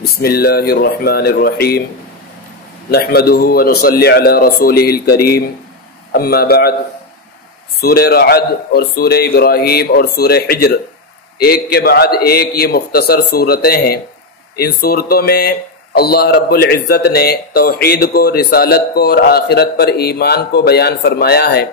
بسم اللہ الرحمن الرحیم نحمده ونصلی علی رسولہ الکریم اما بعد۔ سورہ رعد اور سورہ ابراہیم اور سورہ حجر ایک کے بعد ایک یہ مختصر صورتیں ہیں۔ ان صورتوں میں اللہ رب العزت نے توحید کو، رسالت کو اور آخرت پر ایمان کو بیان فرمایا ہے۔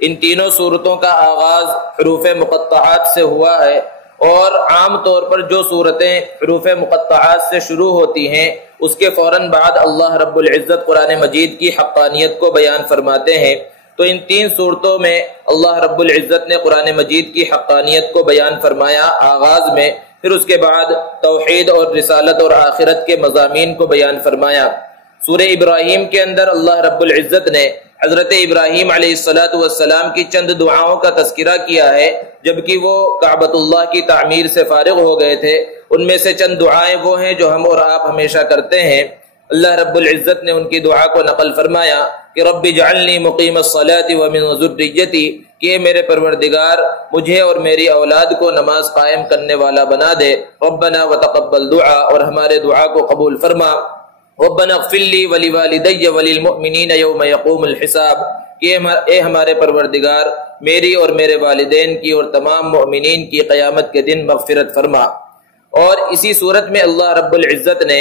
ان تینوں صورتوں کا آغاز حروف مقطعات سے ہوا ہے، اور عام طور پر جو صورتیں حروف مقطعات سے شروع ہوتی ہیں اس کے فوراً بعد اللہ رب العزت قرآن مجید کی حقانیت کو بیان فرماتے ہیں۔ تو ان تین صورتوں میں اللہ رب العزت نے قرآن مجید کی حقانیت کو بیان فرمایا آغاز میں، پھر اس کے بعد توحید اور رسالت اور آخرت کے مضامین کو بیان فرمایا۔ سورہ ابراہیم کے اندر اللہ رب العزت نے حضرت ابراہیم علیہ السلام کی چند دعاؤں کا تذکرہ کیا ہے، جبکہ وہ کعبۃ اللہ کی تعمیر سے فارغ ہو گئے تھے۔ ان میں سے چند دعائیں وہ ہیں جو ہم اور آپ ہمیشہ کرتے ہیں۔ اللہ رب العزت نے ان کی دعا کو نقل فرمایا کہ رب اجعلنی مقیم الصلاۃ ومن ذریتی، کہ میرے پروردگار مجھے اور میری اولاد کو نماز قائم کرنے والا بنا دے۔ ربنا وتقبل دعا، اور ہمارے دعا کو قبول فرما۔ ربنا اغفر لی ولوالدی وللمؤمنین یوم یقوم الحساب، کہ اے ہمارے پروردگار میری اور میرے والدین کی اور تمام مؤمنین کی قیامت کے دن مغفرت فرما۔ اور اسی صورت میں اللہ رب العزت نے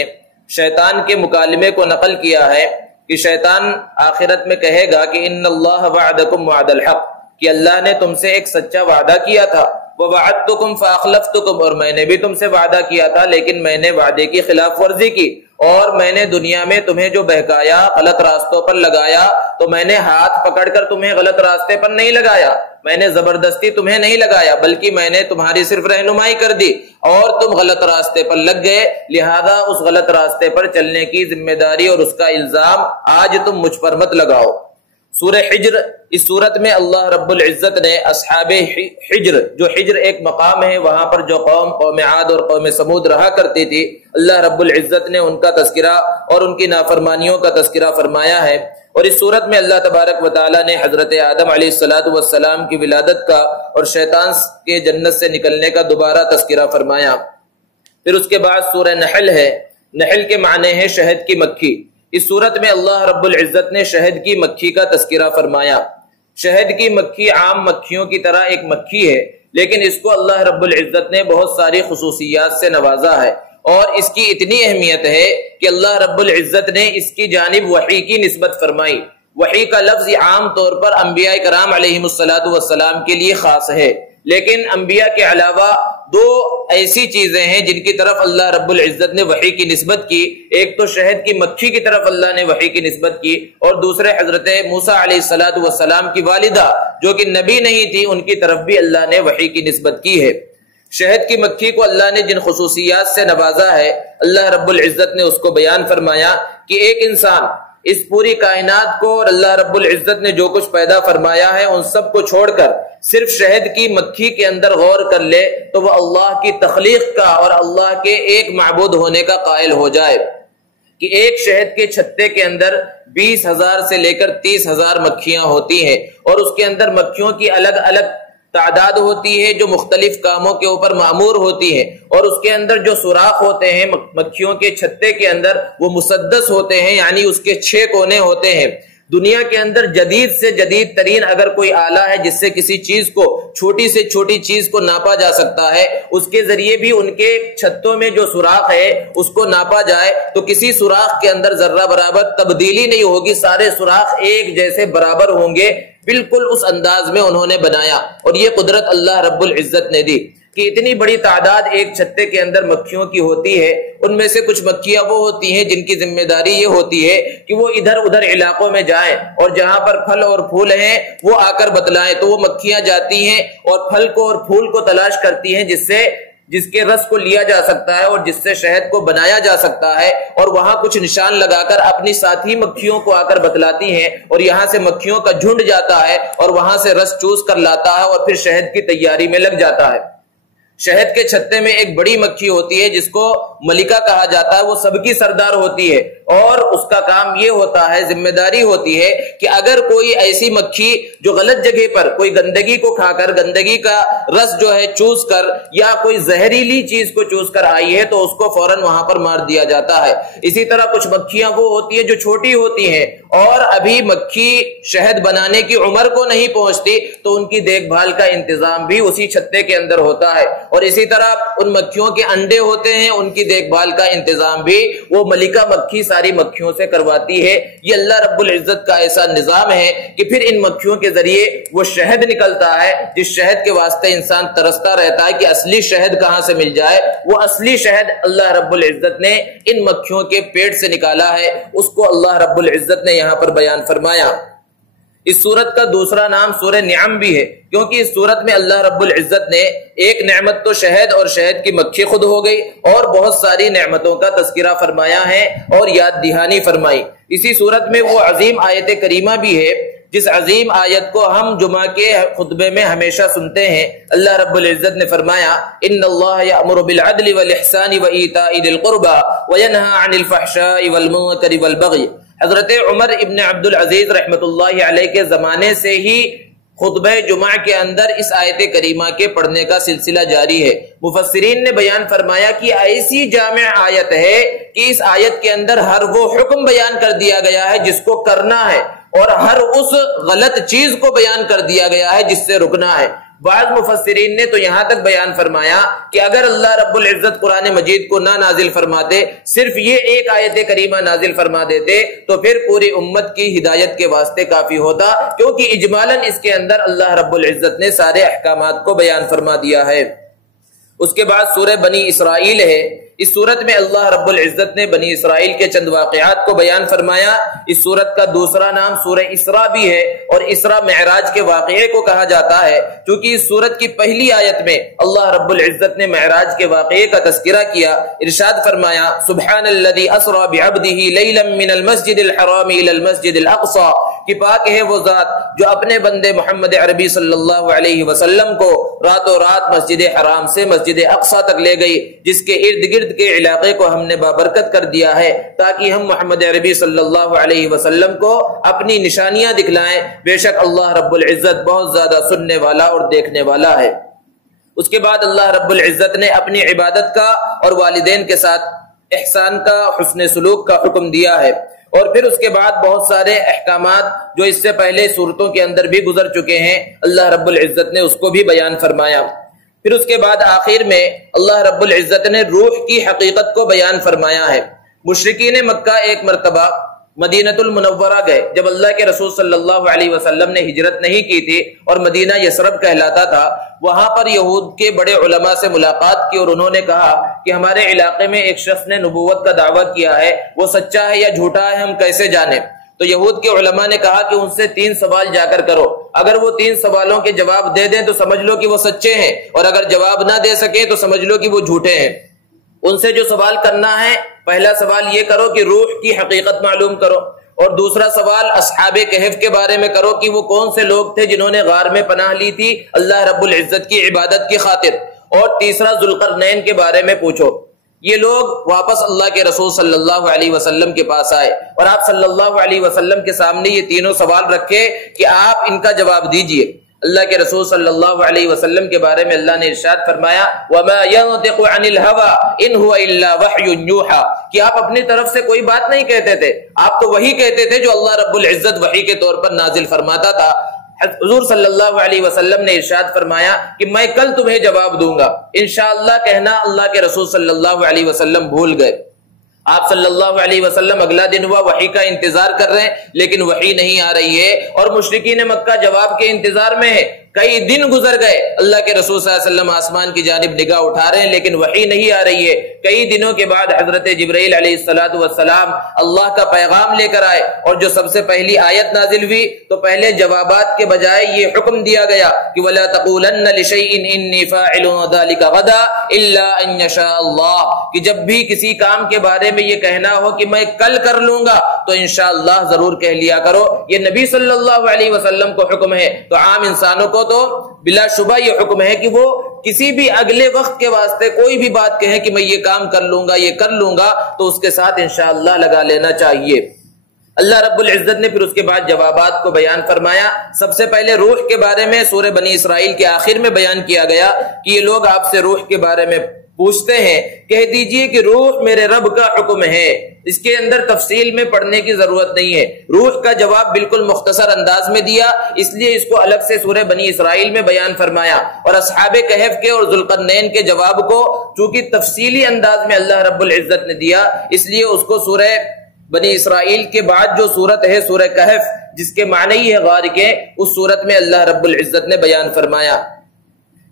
شیطان کے مکالمے کو نقل کیا ہے کہ شیطان آخرت میں کہے گا کہ ان اللہ وعدکم وعد الحق، کہ اللہ نے تم سے ایک سچا وعدہ کیا تھا، ووعدتکم فاخلفتکم، اور میں نے بھی تم سے وعدہ کیا تھا لیکن میں نے وعدے کی خلاف ورزی کی، اور میں نے دنیا میں تمہیں جو بہکایا، غلط راستوں پر لگایا، تو میں نے ہاتھ پکڑ کر تمہیں غلط راستے پر نہیں لگایا، میں نے زبردستی تمہیں نہیں لگایا، بلکہ میں نے تمہاری صرف رہنمائی کر دی اور تم غلط راستے پر لگ گئے، لہذا اس غلط راستے پر چلنے کی ذمہ داری اور اس کا الزام آج تم مجھ پر مت لگاؤ۔ سورہ حجر، اس صورت میں اللہ رب العزت نے اصحاب حجر، جو حجر ایک مقام ہے وہاں پر جو قوم عاد اور قوم سمود رہا کرتی تھی، اللہ رب العزت نے ان کا تذکرہ اور ان کی نافرمانیوں کا تذکرہ فرمایا ہے۔ اور اس صورت میں اللہ تبارک و تعالی نے حضرت آدم علیہ السلام کی ولادت کا اور شیطان کے جنت سے نکلنے کا دوبارہ تذکرہ فرمایا۔ پھر اس کے بعد سورہ نحل ہے۔ نحل کے معنی ہے شہد کی مکھی۔ اس صورت میں اللہ رب العزت نے شہد کی مکھی کا تذکرہ فرمایا۔ شہد کی مکھی عام مکھیوں کی طرح ایک مکھی ہے، لیکن اس کو اللہ رب العزت نے بہت ساری خصوصیات سے نوازا ہے، اور اس کی اتنی اہمیت ہے کہ اللہ رب العزت نے اس کی جانب وحی کی نسبت فرمائی۔ وحی کا لفظ عام طور پر انبیاء کرام علیہم السلام کے لیے خاص ہے، لیکن انبیاء کے علاوہ دو ایسی چیزیں ہیں جن کی طرف اللہ رب العزت نے وحی کی نسبت کی۔ ایک تو شہد کی مکھی کی طرف اللہ نے وحی کی نسبت کی، اور دوسرے حضرت موسیٰ علیہ السلام کی والدہ جو کہ نبی نہیں تھی، ان کی طرف بھی اللہ نے وحی کی نسبت کی ہے۔ شہد کی مکھی کو اللہ نے جن خصوصیات سے نوازا ہے، اللہ رب العزت نے اس کو بیان فرمایا کہ ایک انسان اس پوری کائنات کو اور اللہ رب العزت نے جو کچھ پیدا فرمایا ہے ان سب کو چھوڑ کر صرف شہد کی مکھی کے اندر غور کر لے تو وہ اللہ کی تخلیق کا اور اللہ کے ایک معبود ہونے کا قائل ہو جائے، کہ ایک شہد کے چھتے کے اندر 20,000 سے لے کر 30,000 مکھیاں ہوتی ہیں، اور اس کے اندر مکھیوں کی الگ الگ تعداد ہوتی ہے جو مختلف کاموں کے اوپر مامور ہوتی ہے، اور اس کے اندر جو سوراخ ہوتے ہیں مکھیوں کے چھتے کے اندر وہ مسدس ہوتے ہیں، یعنی اس کے 6 کونے ہوتے ہیں۔ دنیا کے اندر جدید سے جدید ترین اگر کوئی آلہ ہے جس سے کسی چیز کو، چھوٹی سے چھوٹی چیز کو ناپا جا سکتا ہے، اس کے ذریعے بھی ان کے چھتوں میں جو سوراخ ہے اس کو ناپا جائے تو کسی سوراخ کے اندر ذرہ برابر تبدیلی نہیں ہوگی، سارے سوراخ ایک جیسے برابر ہوں گے۔ بالکل اس انداز میں انہوں نے بنایا، اور یہ قدرت اللہ رب العزت نے دی کہ اتنی بڑی تعداد ایک چھتے کے اندر مکھیوں کی ہوتی ہے۔ ان میں سے کچھ مکھیاں وہ ہوتی ہیں جن کی ذمہ داری یہ ہوتی ہے کہ وہ ادھر ادھر علاقوں میں جائیں اور جہاں پر پھل اور پھول ہیں وہ آ کر بتلائیں، تو وہ مکھیاں جاتی ہیں اور پھل کو اور پھول کو تلاش کرتی ہیں جس کے رس کو لیا جا سکتا ہے اور جس سے شہد کو بنایا جا سکتا ہے، اور وہاں کچھ نشان لگا کر اپنی ساتھی مکھیوں کو آ کر بتلاتی ہیں، اور یہاں سے مکھیوں کا جھنڈ جاتا ہے اور وہاں سے رس چوس کر لاتا ہے اور پھر شہد کی تیاری میں لگ جاتا ہے۔ شہد کے چھتے میں ایک بڑی مکھی ہوتی ہے جس کو ملکہ کہا جاتا ہے، وہ سب کی سردار ہوتی ہے، اور اس کا کام یہ ہوتا ہے، ذمہ داری ہوتی ہے کہ اگر کوئی ایسی مکھی جو غلط جگہ پر کوئی گندگی کو کھا کر، گندگی کا رس جو ہے چوس کر، یا کوئی زہریلی چیز کو چوس کر آئی ہے تو اس کو فوراً وہاں پر مار دیا جاتا ہے۔ اسی طرح کچھ مکھیاں وہ ہوتی ہیں جو چھوٹی ہوتی ہیں اور ابھی مکھی شہد بنانے کی عمر کو نہیں پہنچتی، تو ان کی دیکھ بھال کا انتظام بھی اسی چھتے کے اندر ہوتا ہے۔ اور اسی طرح ان مکھیوں کے انڈے ہوتے ہیں، ان کی دیکھ بھال کا انتظام بھی وہ ملکہ مکھی ساری مکھیوں سے کرواتی ہے۔ یہ اللہ رب العزت کا ایسا نظام ہے کہ پھر ان مکھیوں کے ذریعے وہ شہد نکلتا ہے، جس شہد کے واسطے انسان ترستا رہتا ہے کہ اصلی شہد کہاں سے مل جائے۔ وہ اصلی شہد اللہ رب العزت نے ان مکھیوں کے پیٹ سے نکالا ہے، اس کو اللہ رب العزت نے یہاں پر بیان فرمایا۔ اس سورت کا دوسرا نام سورہ نعم بھی ہے، کیونکہ اس سورت میں اللہ رب العزت نے ایک نعمت تو شہد اور شہد کی مکھی خود ہو گئی، اور بہت ساری نعمتوں کا تذکرہ فرمایا ہے اور یاد دہانی فرمائی۔ اسی سورت میں وہ عظیم آیت کریمہ بھی ہے جس عظیم آیت کو ہم جمعہ کے خطبے میں ہمیشہ سنتے ہیں۔ اللہ رب العزت نے فرمایا ان اللہ یأمر بالعدل والاحسان وایتاء ذی القربى وینہی عن الفحشاء والمنکر والبغی۔ حضرت عمر ابن عبد العزیز رحمۃ اللہ علیہ کے زمانے سے ہی خطبہ جمعہ کے اندر اس آیت کریمہ کے پڑھنے کا سلسلہ جاری ہے۔ مفسرین نے بیان فرمایا کہ ایسی جامع آیت ہے کہ اس آیت کے اندر ہر وہ حکم بیان کر دیا گیا ہے جس کو کرنا ہے، اور ہر اس غلط چیز کو بیان کر دیا گیا ہے جس سے رکنا ہے۔ بعض مفسرین نے تو یہاں تک بیان فرمایا کہ اگر اللہ رب العزت قرآن مجید کو نہ نازل فرماتے، صرف یہ ایک آیت کریمہ نازل فرما دیتے، تو پھر پوری امت کی ہدایت کے واسطے کافی ہوتا، کیونکہ اجمالاً اس کے اندر اللہ رب العزت نے سارے احکامات کو بیان فرما دیا ہے۔ اس کے بعد سورہ بنی اسرائیل ہے۔ اس سورت میں اللہ رب العزت نے بنی اسرائیل کے چند واقعات کو بیان فرمایا۔ اس سورت کا دوسرا نام سورہ اسراء بھی ہے، اور اسراء معراج کے واقعے کو کہا جاتا ہے، کیونکہ اس سورت کی پہلی آیت میں اللہ رب العزت نے معراج کے واقعے کا تذکرہ کیا۔ ارشاد فرمایا سبحان الذی اسری بعبدہ لیلا من المسجد الحرام الی المسجد الاقصی، کہ پاک ہے وہ ذات جو اپنے بندے محمد عربی صلی اللہ علیہ وسلم کو راتوں رات مسجد حرام سے مسجد اقصی تک لے گئی، جس کے ارد گرد کے علاقے کو ہم نے بابرکت کر دیا ہے تاکہ ہم محمد عربی صلی اللہ علیہ وسلم کو اپنی نشانیاں دکھلائیں۔ بے شک اللہ رب العزت بہت زیادہ سننے والا اور دیکھنے والا ہے۔ اس کے بعد اللہ رب العزت نے اپنی عبادت کا اور والدین کے ساتھ احسان کا، حسن سلوک کا حکم دیا ہے، اور پھر اس کے بعد بہت سارے احکامات جو اس سے پہلے صورتوں کے اندر بھی گزر چکے ہیں، اللہ رب العزت نے اس کو بھی بیان فرمایا۔ پھر اس کے بعد آخر میں اللہ رب العزت نے روح کی حقیقت کو بیان فرمایا ہے۔ مشرکین مکہ ایک مرتبہ مدینہ المنورہ گئے، جب اللہ کے رسول صلی اللہ علیہ وسلم نے ہجرت نہیں کی تھی اور مدینہ یثرب کہلاتا تھا، وہاں پر یہود کے بڑے علماء سے ملاقات کی، اور انہوں نے کہا کہ ہمارے علاقے میں ایک شخص نے نبوت کا دعویٰ کیا ہے، وہ سچا ہے یا جھوٹا ہے ہم کیسے جانیں؟ تو یہود کے علماء نے کہا کہ ان سے 3 سوال جا کر کرو، اگر وہ 3 سوالوں کے جواب دے دیں تو سمجھ لو کہ وہ سچے ہیں، اور اگر جواب نہ دے سکے تو سمجھ لو کہ وہ جھوٹے ہیں۔ ان سے جو سوال کرنا ہے، پہلا سوال یہ کرو کہ روح کی حقیقت معلوم کرو، اور دوسرا سوال اصحاب کہف کے بارے میں کرو کہ وہ کون سے لوگ تھے جنہوں نے غار میں پناہ لی تھی اللہ رب العزت کی عبادت کی خاطر، اور تیسرا ذوالقرنین کے بارے میں پوچھو۔ یہ لوگ واپس اللہ کے رسول صلی اللہ علیہ وسلم کے پاس آئے، اور آپ صلی اللہ علیہ وسلم کے سامنے یہ تینوں سوال رکھے کہ آپ ان کا جواب دیجئے۔ اللہ کے رسول صلی اللہ علیہ وسلم کے بارے میں اللہ نے ارشاد فرمایا وَمَا يَنطِقُ عَنِ الْهَوَىٰ إِنْ هُوَ إِلَّا وَحْيٌ يُوحَىٰ، کہ آپ اپنی طرف سے کوئی بات نہیں کہتے تھے، آپ تو وہی کہتے تھے جو اللہ رب العزت وحی کے طور پر نازل فرماتا تھا۔ حضور صلی اللہ علیہ وسلم نے ارشاد فرمایا کہ میں کل تمہیں جواب دوں گا، انشاءاللہ کہنا اللہ کے رسول صلی اللہ علیہ وسلم بھول گئے۔ آپ صلی اللہ علیہ وسلم اگلا دن ہوا وحی کا انتظار کر رہے ہیں، لیکن وحی نہیں آ رہی ہے، اور مشرکین مکہ جواب کے انتظار میں ہے۔ کئی دن گزر گئے، اللہ کے رسول صلی اللہ علیہ وسلم آسمان کی جانب نگاہ اٹھا رہے ہیں لیکن وحی نہیں آ رہی ہے۔ کئی دنوں کے بعد حضرت جبرائیل علیہ السلام اللہ کا پیغام لے کر آئے، اور جو سب سے پہلی آیت نازل ہوئی تو پہلے جوابات کے بجائے یہ حکم دیا گیا کہ وَلَا تَقُولَنَّ لِشَيْءٍ إِنِّي فَاعِلٌ ذَلِكَ غَدًا إِلَّا أَن يَشَاءَ اللَّهُ، کہ جب بھی کسی کام کے بارے میں یہ کہنا ہو کہ میں کل کر لوں گا تو انشاءاللہ ضرور کہہ لیا کرو۔ یہ نبی صلی اللہ علیہ وسلم کو حکم ہے، تو عام انسانوں کو تو بلا شبہ یہ حکم ہے کہ وہ کسی بھی اگلے وقت کے واسطے کوئی بھی بات کہیں کہ میں یہ کام کر لوں گا، یہ کر لوں گا، تو اس کے ساتھ انشاءاللہ لگا لینا چاہیے۔ اللہ رب العزت نے پھر اس کے بعد جوابات کو بیان فرمایا۔ سب سے پہلے روح کے بارے میں سورہ بنی اسرائیل کے آخر میں بیان کیا گیا کہ یہ لوگ آپ سے روح کے بارے میں پوچھتے ہیں، کہہ دیجئے کہ روح میرے رب کا حکم ہے۔ اس کے اندر تفصیل میں پڑھنے کی ضرورت نہیں ہے، روح کا جواب بالکل مختصر انداز میں دیا، اس لیے اس کو الگ سے سورہ بنی اسرائیل میں بیان فرمایا۔ اور اصحاب کہف کے اور ذوالقرنین کے جواب کو چونکہ تفصیلی انداز میں اللہ رب العزت نے دیا، اس لیے اس کو سورہ بنی اسرائیل کے بعد جو سورت ہے سورہ کہف، جس کے معنی ہے غار کے، اس سورت میں اللہ رب العزت نے بیان فرمایا۔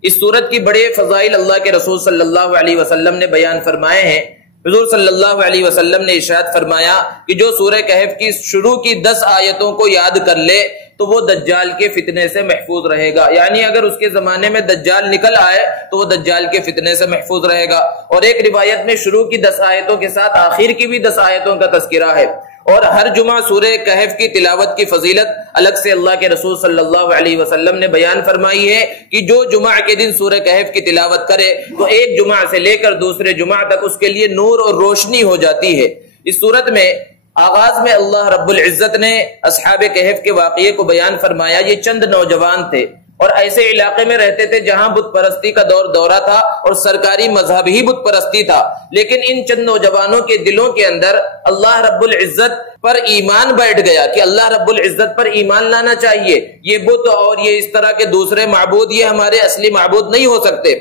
اس سورت کی بڑے فضائل اللہ کے رسول صلی اللہ علیہ وسلم نے بیان فرمائے ہیں۔ حضور صلی اللہ علیہ وسلم نے ارشاد فرمایا کہ جو سورہ کہف کی شروع کی 10 آیتوں کو یاد کر لے تو وہ دجال کے فتنے سے محفوظ رہے گا، یعنی اگر اس کے زمانے میں دجال نکل آئے تو وہ دجال کے فتنے سے محفوظ رہے گا۔ اور ایک روایت میں شروع کی 10 آیتوں کے ساتھ آخر کی بھی 10 آیتوں کا تذکرہ ہے۔ اور ہر جمعہ سورہ کہف کی تلاوت کی فضیلت الگ سے اللہ کے رسول صلی اللہ علیہ وسلم نے بیان فرمائی ہے کہ جو جمعہ کے دن سورہ کہف کی تلاوت کرے تو ایک جمعہ سے لے کر دوسرے جمعہ تک اس کے لیے نور اور روشنی ہو جاتی ہے۔ اس صورت میں آغاز میں اللہ رب العزت نے اصحاب کہف کے واقعے کو بیان فرمایا۔ یہ چند نوجوان تھے اور ایسے علاقے میں رہتے تھے جہاں بت پرستی کا دورہ تھا اور سرکاری مذہب ہی بت پرستی تھا، لیکن ان چند نوجوانوں کے دلوں کے اندر اللہ رب العزت پر ایمان بیٹھ گیا کہ اللہ رب العزت پر ایمان لانا چاہیے، یہ بت اور یہ اس طرح کے دوسرے معبود یہ ہمارے اصلی معبود نہیں ہو سکتے۔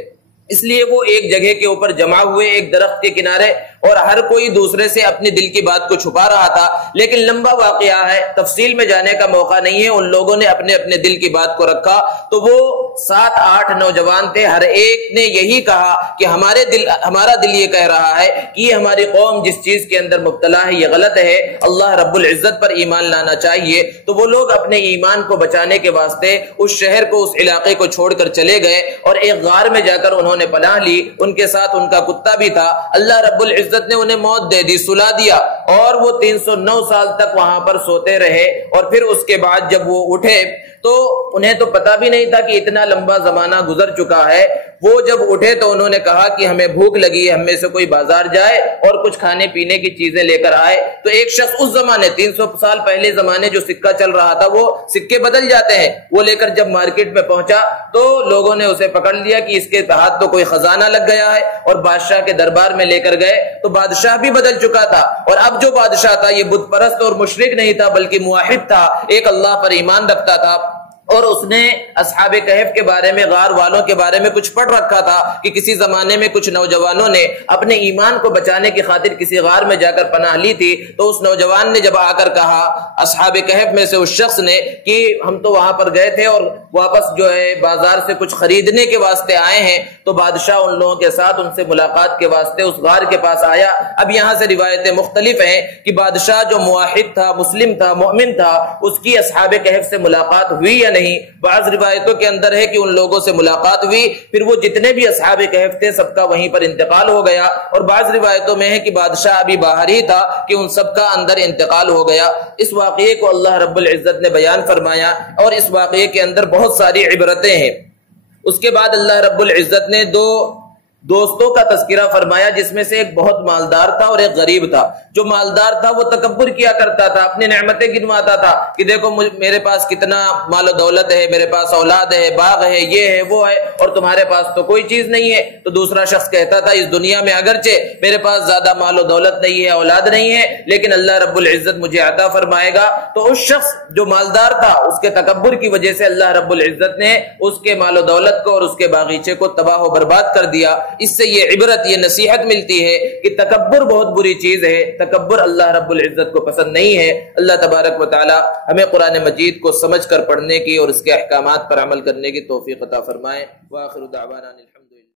اس لیے وہ ایک جگہ کے اوپر جمع ہوئے ایک درخت کے کنارے، اور ہر کوئی دوسرے سے اپنے دل کی بات کو چھپا رہا تھا، لیکن لمبا واقعہ ہے، تفصیل میں جانے کا موقع نہیں ہے۔ ان لوگوں نے اپنے اپنے دل کی بات کو رکھا تو وہ 7-8 نوجوان تھے، ہر ایک نے یہی کہا کہ ہمارا دل یہ کہہ رہا ہے کہ یہ ہماری قوم جس چیز کے اندر مبتلا ہے یہ غلط ہے، اللہ رب العزت پر ایمان لانا چاہیے۔ تو وہ لوگ اپنے ایمان کو بچانے کے واسطے اس شہر کو، اس علاقے کو چھوڑ کر چلے گئے اور ایک غار میں جا کر انہوں نے پناہ لی۔ ان کے ساتھ ان کا کتا بھی تھا۔ اللہ رب العزت نے انہیں موت دے دی، سلا دیا، اور وہ 309 سال تک وہاں پر سوتے رہے۔ اور پھر اس کے بعد جب وہ اٹھے تو انہیں تو پتا بھی نہیں تھا کہ اتنا لمبا زمانہ گزر چکا ہے۔ وہ جب اٹھے تو انہوں نے کہا کہ ہمیں بھوک لگی ہے، ہم میں سے کوئی بازار جائے اور کچھ کھانے پینے کی چیزیں لے کر آئے۔ تو ایک شخص اس زمانے 300 سال پہلے زمانے جو سکہ چل رہا تھا، وہ سکے بدل جاتے ہیں، وہ لے کر جب مارکیٹ میں پہنچا تو لوگوں نے اسے پکڑ لیا کہ اس کے ہاتھ تو کوئی خزانہ لگ گیا ہے، اور بادشاہ کے دربار میں لے کر گئے تو بادشاہ بھی بدل چکا تھا۔ اور اب جو بادشاہ تھا یہ بت پرست اور مشرک نہیں تھا بلکہ موحد تھا، ایک اللہ پر ایمان رکھتا تھا، اور اس نے اصحاب کہف کے بارے میں، غار والوں کے بارے میں کچھ پڑھ رکھا تھا کہ کسی زمانے میں کچھ نوجوانوں نے اپنے ایمان کو بچانے کی خاطر کسی غار میں جا کر پناہ لی تھی۔ تو اس نوجوان نے جب آ کر کہا اصحاب کہف میں سے اس شخص نے کہ ہم تو وہاں پر گئے تھے اور واپس جو ہے بازار سے کچھ خریدنے کے واسطے آئے ہیں، تو بادشاہ ان لوگوں کے ساتھ ان سے ملاقات کے واسطے اس غار کے پاس آیا۔ اب یہاں سے روایتیں مختلف ہیں کہ بادشاہ جو موحد تھا، مسلم تھا، مومن تھا، اس کی اصحاب کہف سے ملاقات ہوئی یا نہیں۔ بعض روایتوں کے اندر ہے کہ ان لوگوں سے ملاقات ہوئی، پھر وہ جتنے بھی اصحاب کہف تھے سب کا وہیں پر انتقال ہو گیا، اور بعض روایتوں میں ہے کہ بادشاہ ابھی باہر ہی تھا کہ ان سب کا اندر انتقال ہو گیا۔ اس واقعے کو اللہ رب العزت نے بیان فرمایا، اور اس واقعے کے اندر بہت ساری عبرتیں ہیں۔ اس کے بعد اللہ رب العزت نے 2 دوستوں کا تذکرہ فرمایا، جس میں سے ایک بہت مالدار تھا اور ایک غریب تھا۔ جو مالدار تھا وہ تکبر کیا کرتا تھا، اپنی نعمتیں گنواتا تھا کہ دیکھو میرے پاس کتنا مال و دولت ہے، میرے پاس اولاد ہے، باغ ہے، یہ ہے وہ ہے، اور تمہارے پاس تو کوئی چیز نہیں ہے۔ تو دوسرا شخص کہتا تھا اس دنیا میں اگرچہ میرے پاس زیادہ مال و دولت نہیں ہے، اولاد نہیں ہے، لیکن اللہ رب العزت مجھے عطا فرمائے گا۔ تو اس شخص جو مالدار تھا اس کے تکبر کی وجہ سے اللہ رب العزت نے اس کے مال و دولت کو اور اس کے باغیچے کو تباہ و برباد کر دیا۔ اس سے یہ عبرت، یہ نصیحت ملتی ہے کہ تکبر بہت بری چیز ہے، تکبر اللہ رب العزت کو پسند نہیں ہے۔ اللہ تبارک و تعالی ہمیں قرآن مجید کو سمجھ کر پڑھنے کی اور اس کے احکامات پر عمل کرنے کی توفیق عطا فرمائے۔ وآخر دعوانا الحمد